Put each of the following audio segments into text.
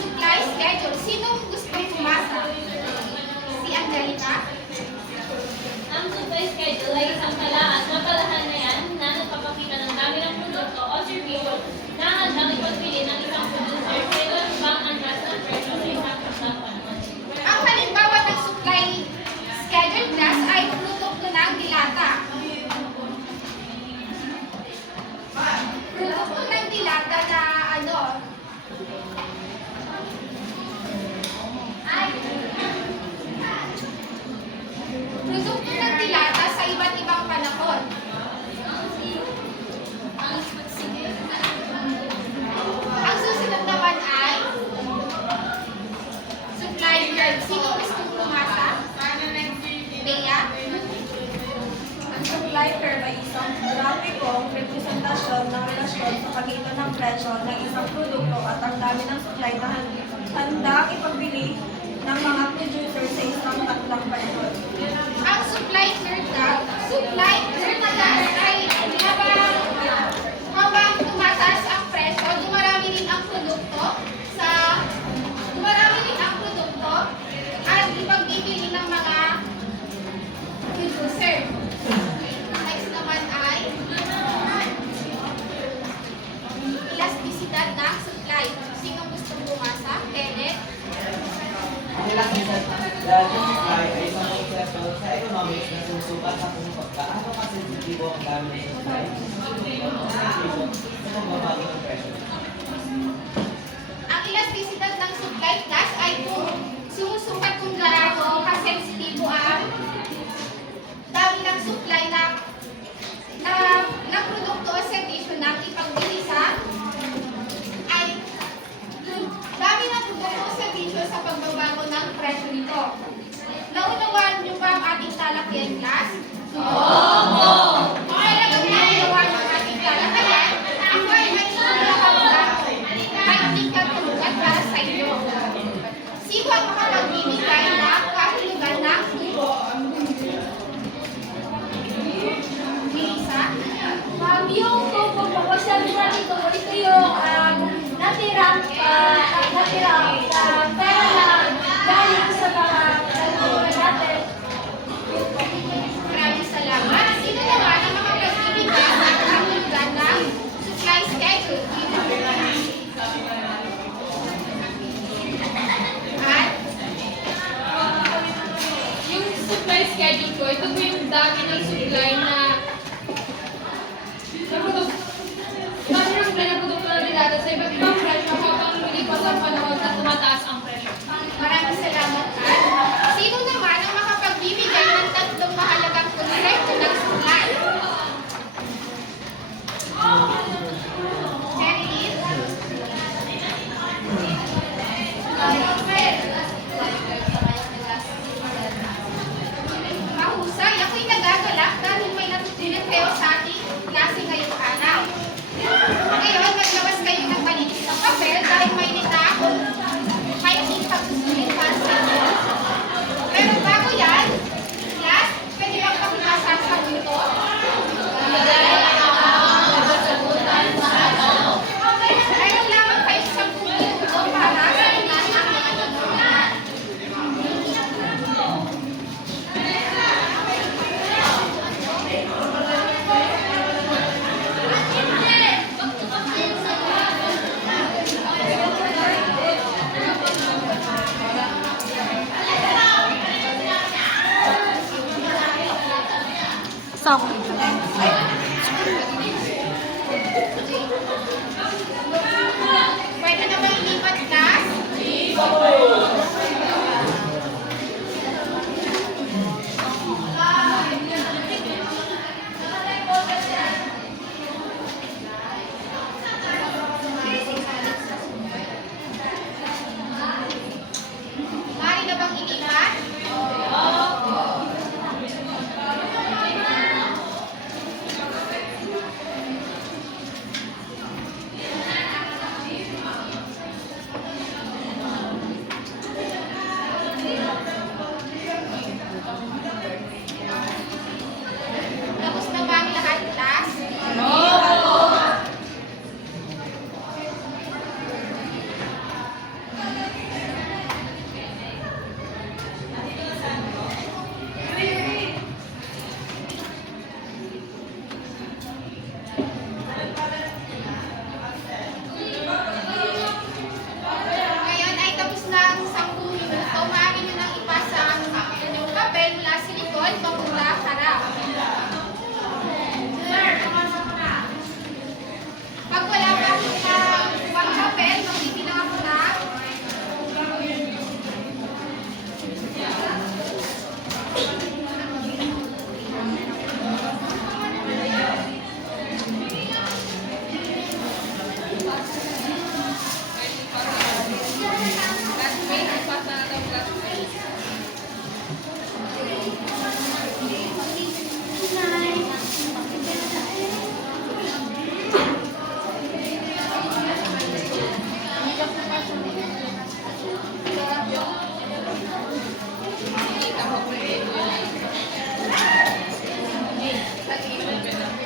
Supply schedule. grafikong representasyon ng relasyon sa pagitan ng presyo ng isang produkto at ang dami ng supply na handang ipagbili ng mga producer sa isang takdang panahon. Ang supply curve ay habang tumataas ang presyo, dumarami rin ang produkto at ipagbibili ng mga producer. Next naman ay elasticidad ng supply. Sino gustong bumasa? Kenneth? Ang elasticidad ng supply ay isang konsepto sa economics na sumusukat sa kung gaano kasensitibo ang dami ng supply sa pagbabago ng presyo. Ang elasticidad ng supply class ay kung sumusukat kung gaano kasensitibo ang dami ng supply ng produkto o servisyo na ipagbili sa dami ng produkto o servisyo sa pagbabago ng presyo nito. Naunawaan niyo ba ang ating talakyan class? Oo! Okay lang ang naunawaan ng ating talakyan. Ako ay may katulungan para sa inyo. Sino ang makapagbibigay ng kahulugan ng Melissa? Yung pagpapasabi na dito, ito yung natirang pera na galing sa mga kalulugan natin. Maraming salamat. Sino naman ang makapagbibigay ng kahulugan ng supply schedule? At Yung supply schedule ko, ito po yung dami ng supply na dami ng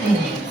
Mm.